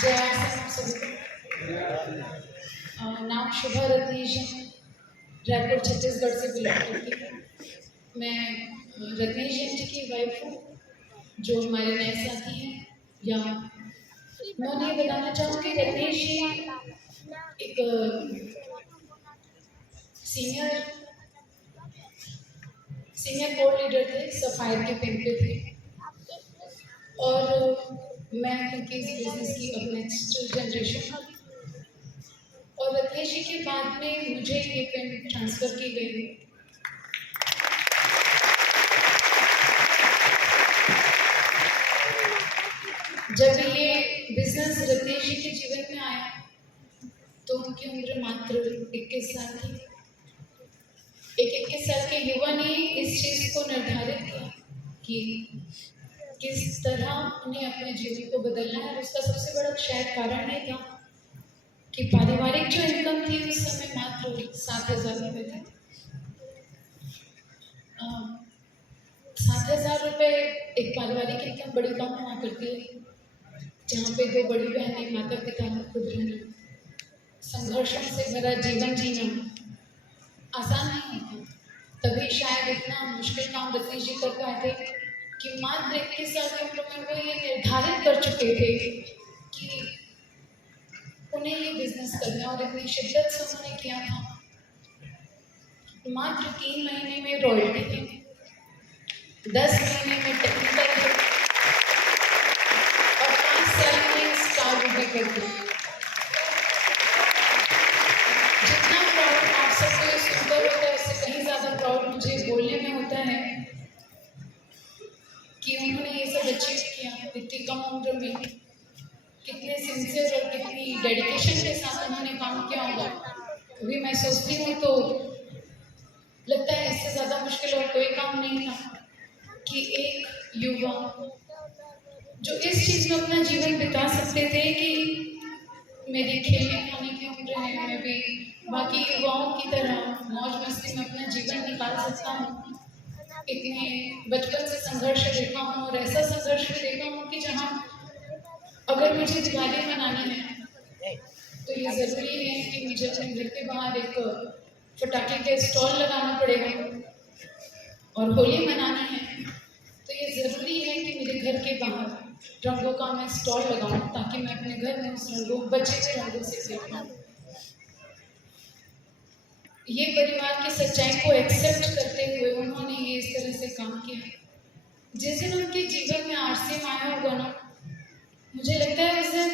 जय आसन सभी को। नाम शुभा रत्नेश है, रायपुर छत्तीसगढ़ से बिलोंग करती हूँ। मैं रत्नेश जी की वाइफ हूँ, जो हमारे नए साथी हैं। या मैं उन्हें बताना चाहूँगी, रत्नेश जी एक सीनियर कोर लीडर थे, सफायर के पिन पे थे। और मैं क्योंकि इस बिजनेस की अब नेक्स्ट जनरेशन, और रत्नेश जी के बाद में मुझे ये पेन ट्रांसफ़र की गई। जब ये बिजनेस रत्नेश जी के जीवन में आया तो उनकी उम्र मात्र 21 साल थी। एक 21 साल के युवा ने इस चीज़ को निर्धारित किया कि किस तरह उन्हें अपने जीवन को बदलना है। उसका सबसे बड़ा शायद कारण ये था कि पारिवारिक जो इनकम थी उस समय मात्र 7,000 रुपये थी। 7,000 रुपये एक पारिवारिक इनकम बड़ी कम हुआ करती है, जहाँ पे दो बड़ी बहनें, माता पिता खुद रहना, संघर्षों से भरा जीवन जीना आसान नहीं होता। तभी शायद इतना मुश्किल काम रत्नेश जी कर पाए थे कि मात्र 21 साल की उम्र में वो ये निर्धारित कर चुके थे कि उन्हें ये बिजनेस करना है, और इतनी शिद्दत से उन्होंने किया था। मात्र 3 महीने में रॉयल्टी थी, 10 महीने में टेक्निकल थे, और 5 साल में स्टार भी करते। जितना प्राउड आप सबको ये सुनकर होता है, उससे कहीं ज़्यादा प्राउड मुझे बोलने में होता है कि उन्होंने ये सब अचीव किया इतनी कम उम्र में। कितने सिंसियर और कितनी डेडिकेशन के साथ उन्होंने काम किया होगा। कभी मैं सोचती हूँ तो लगता है इससे ज़्यादा मुश्किल और कोई काम नहीं था कि एक युवा जो इस चीज़ में अपना जीवन बिता सकते थे कि मेरी खेलने खाने की उम्र है, मैं भी बाकी युवाओं की तरह मौज मस्ती में अपना जीवन निकाल सकता हूँ। इतने बचपन से संघर्ष देखा हूँ, और ऐसा संघर्ष भी देखा हूँ कि जहाँ अगर मुझे दिवाली मनानी है तो ये ज़रूरी है कि मुझे अपने घर के बाहर एक पटाखे के स्टॉल लगाना पड़ेगा, और होली मनानी है तो ये ज़रूरी है कि मेरे घर के बाहर रंगों का मैं स्टॉल लगाऊं, ताकि मैं अपने घर में उस रंगों बचे हुए रंगों से खेलूं। ये परिवार की सच्चाई को एक्सेप्ट करते हुए उन्होंने ये इस तरह से काम किया। जिस दिन उनके जीवन में आरसी आया होगा ना, मुझे लगता है उस दिन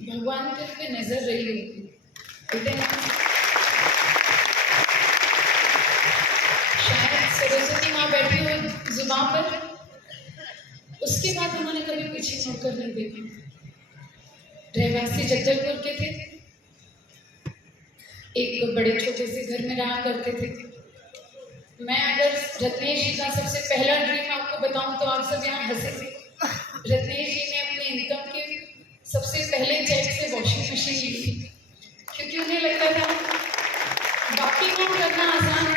भगवान के उन पे नजर रही होगी। शायद सरस्वती माँ बैठी हुई जुबान पर, उसके बाद उन्होंने कभी पीछे मुड़कर नहीं देखा। रहवासी जगदलपुर के थे, एक बड़े छोटे से घर में रहा करते थे। मैं अगर रत्नेश जी का सबसे पहला ड्रीम आपको बताऊं तो आप सब यहाँ हंसेंगे। रत्नेश जी ने अपने इनकम के सबसे पहले चेक से वॉशिंग मशीन ली थी, क्योंकि उन्हें लगता था बाकी काम करना आसान है,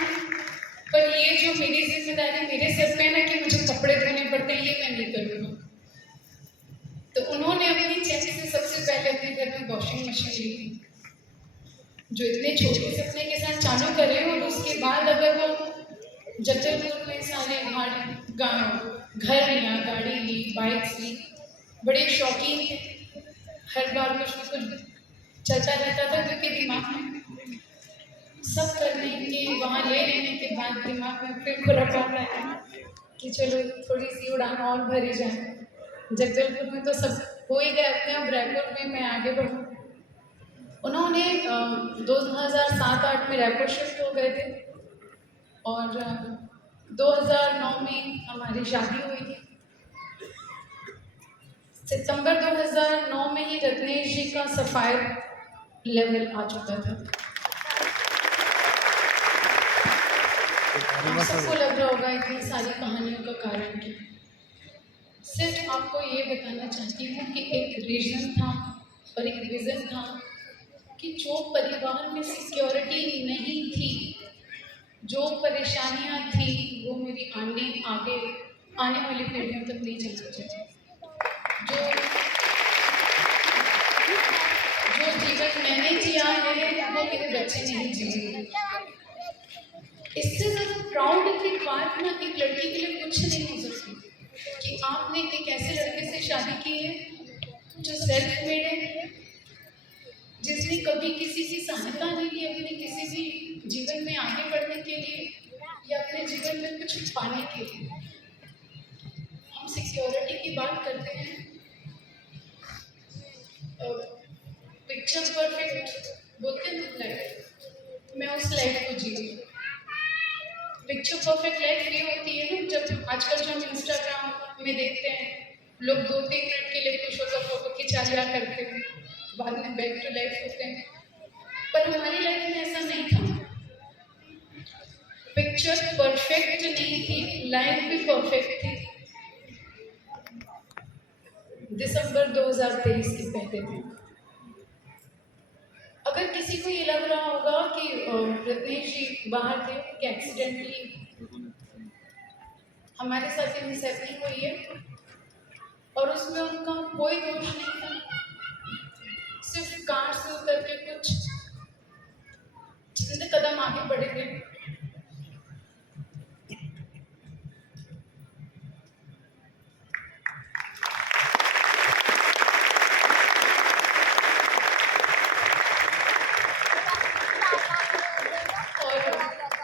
पर ये जो मेरी जिम्मेदारी मेरे सिर पे है ना कि मुझे कपड़े धोने पड़ते हैं, ये मैं नहीं करूँगा। तो उन्होंने अपनी चेक से सबसे पहले अपने घर में वॉशिंग मशीन ली थी, जो इतने छोटे सपने के साथ चालू करे, और उसके बाद अगर वो जगदलपुर में सारे घर लिया, गाड़ी ली, बाइक्स ली, बड़े शौकीन थे। हर बार कुछ न कुछ चलता रहता था, क्योंकि दिमाग में सब करने के वहाँ ले लेने के बाद दिमाग में फिर खुरक आता है कि चलो थोड़ी सी उड़ान और भरी जाए। जगदलपुर में तो सब हो ही गए अपने, अब रायपुर में मैं आगे बढ़ूँ। उन्होंने 2007-8 में रायपुर शिफ्ट हो गए थे, और 2009 में हमारी शादी हुई थी। सितंबर 2009 में ही रत्नेश जी का सफायर लेवल आ चुका था। सबको लग रहा होगा इतनी सारी कहानियों का कारण क्या। सिर्फ आपको ये बताना चाहती हूँ कि एक रीजन था और एक विजन था कि जो परिवार में सिक्योरिटी नहीं थी, जो परेशानियाँ थी, वो मेरी आगे आने वाली पीढ़ियों तक नहीं चल सकती। जो है वो मेरे बच्चे नहीं जिए। इससे ज़्यादा प्राउड की बात ना एक लड़की के लिए कुछ नहीं हो सकती कि आपने एक ऐसे लड़के से शादी की है जो सेल्फ मेड है, जिसने कभी किसी की सहायता नहीं ली अपने किसी भी जीवन में आगे बढ़ने के लिए या अपने जीवन में कुछ पाने के लिए। हम सिक्योरिटी की बात करते हैं, पिक्चर परफेक्ट बोलते हैं लाइफ, मैं उस लाइफ को जी रही हूँ। पिक्चर परफेक्ट लाइफ ये होती है ना, जब आजकल जो हम इंस्टाग्राम में देखते हैं लोग 2-3 मिनट के लिए खुश होकर फोटो खिंचा लिया करते हैं, बाद में बैक टू लाइफ होते हैं, पर हमारी लाइफ में ऐसा नहीं था। पिक्चर परफेक्ट नहीं थी, लाइफ भी परफेक्ट थी। दिसंबर 2023 के पहले दिन अगर किसी को ये लग रहा होगा कि रत्नेश जी बाहर थे कि एक्सीडेंटली हमारे साथ ये मिसहैपनिंग हुई है और उसमें उनका कोई दोष नहीं था, सिर्फ कार से उतर के कुछ चंद कदम आगे बढ़े थे।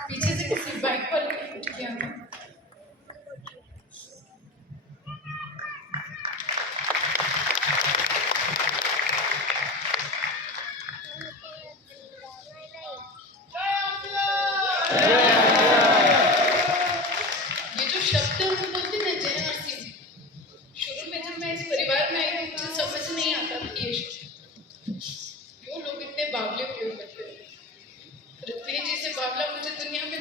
पीछे से किसी बाइक पर हिट किया था। ये जो शब्द है वो बोलते हैं जय नरसिंह। शुरू में जब मैं इस परिवार में आई मुझे समझ नहीं आता था ये शब्द, क्यों लोग इतने बावले प्रयोग करते हैं। रत्नेश जी से बावला मुझे दुनिया में